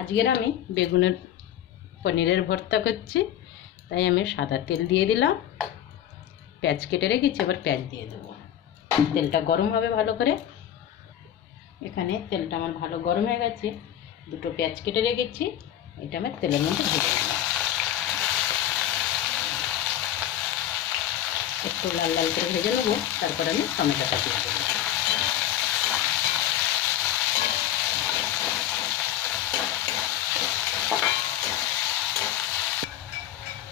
আজকের আমি বেগুনের পনিরের ভর্তা করছি, তাই আমি সাদা তেল দিয়ে দিলাম। পেঁয়াজ কেটে রেখেছি, এবার পেঁয়াজ দিয়ে দেবো। তেলটা গরম হবে ভালো করে। এখানে তেলটা আমার ভালো গরম হয়ে গেছে। দুটো পেঁয়াজ কেটে রেখেছি, এটা আমি তেলের মধ্যে ভেজে নেব। একটু লাল লাল করে ভেজে নেবো, তারপর আমি টমেটোটা দিয়ে দেবো।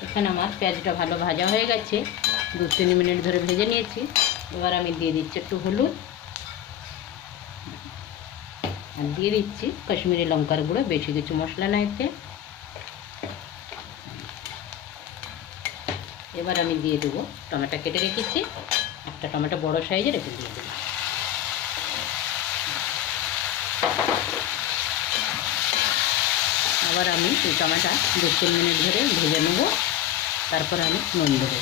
এখানে আমার পেঁয়াজটা ভালো ভাজা হয়ে গেছে, 2-3 মিনিট ধরে ভেজে নিয়েছি। এবার আমি দিয়ে দিচ্ছি একটু হলুদ, আর দিয়ে দিচ্ছি কাশ্মীরি লঙ্কার গুঁড়ো। বেশি কিছু মশলা না এতে। এবার আমি দিয়ে দেবো টমেটো কেটে রেখেছি, একটা টমেটো বড় সাইজের, একটু দিয়ে দেবো। আবার আমি এই টমেটো 2-3 মিনিট ধরে ভেজে নেব, তারপর আমি নুন দেবো।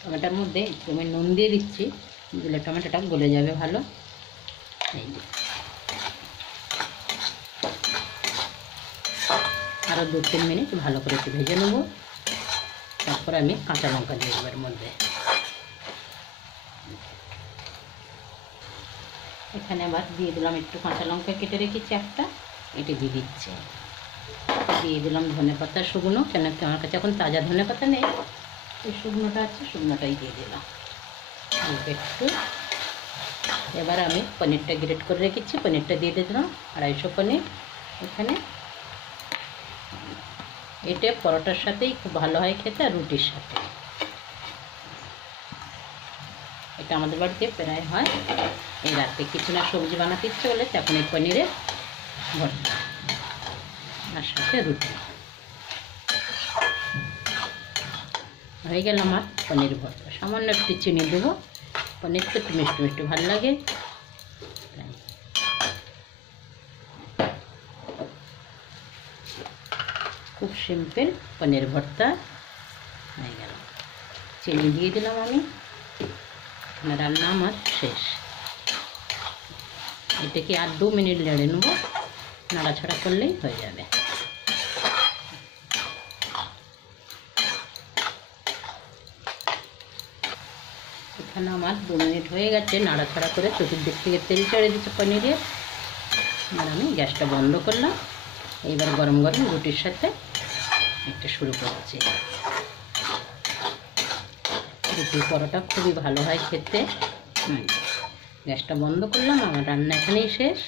টমেটোর মধ্যে একটু আমি নুন দিয়ে দিচ্ছি, দিলে টমেটোটা গলে যাবে ভালো। এই আরও 2-3 মিনিট ভালো করে একটু ভেজে নেব, তারপর আমি কাঁচা লঙ্কা দিয়ে দেবো এর মধ্যে। এখানে আবার দিয়ে দিলাম একটু কাঁচা লঙ্কা কেটে রেখেছি একটা, এটি দিয়ে দিচ্ছি। দিয়ে দিলাম ধনেপাতা শুকনো, কেন কি আমার কাছে এখন তাজা ধনেপাতা নেই, এই শুকনোটা আছে, শুকনোটাই দিয়ে দিলাম একটু। এবার আমি পনিরটা গ্রেট করে রেখেছি, পনিরটা দিয়ে দিলাম। 250 পনির এখানে। এটা পরোটার সাথেই খুব ভালো হয় খেতে, আর রুটির সাথে। এটা আমাদের বাড়িতে প্রায় হয়। এই রাতে কিছু না সবজি বানাতে ইচ্ছে হলে তখন এই পনিরের ভর্তা, আর সাথে রুটি। হয়ে গেল আমার পনির ভর্তা। সামান্য একটু চিনি দেবো, পনির তো একটু মিষ্টি মিষ্টি ভালো লাগে। খুব সিম্পল পনির ভর্তা হয়ে গেল। চিনি দিয়ে দিলাম আমি। রান্না আমার শেষ। এটাকে আর 2 মিনিট নেড়ে নেবো, নাড়াছাড়া করলেই হয়ে যাবে। এখানে আমার 2 মিনিট হয়ে গেছে, নাড়াছাড়া করে চতুর্দিক থেকে তেল ছেড়ে দিচ্ছে পনিরের। আর আমি গ্যাসটা বন্ধ করলাম। এইবার গরম গরম রুটির সাথে একটা শুরু করছি। রুটি পরোটা খুবই ভালো হয় খেতে। গ্যাসটা বন্ধ করলাম, আমার রান্না এখানেই শেষ।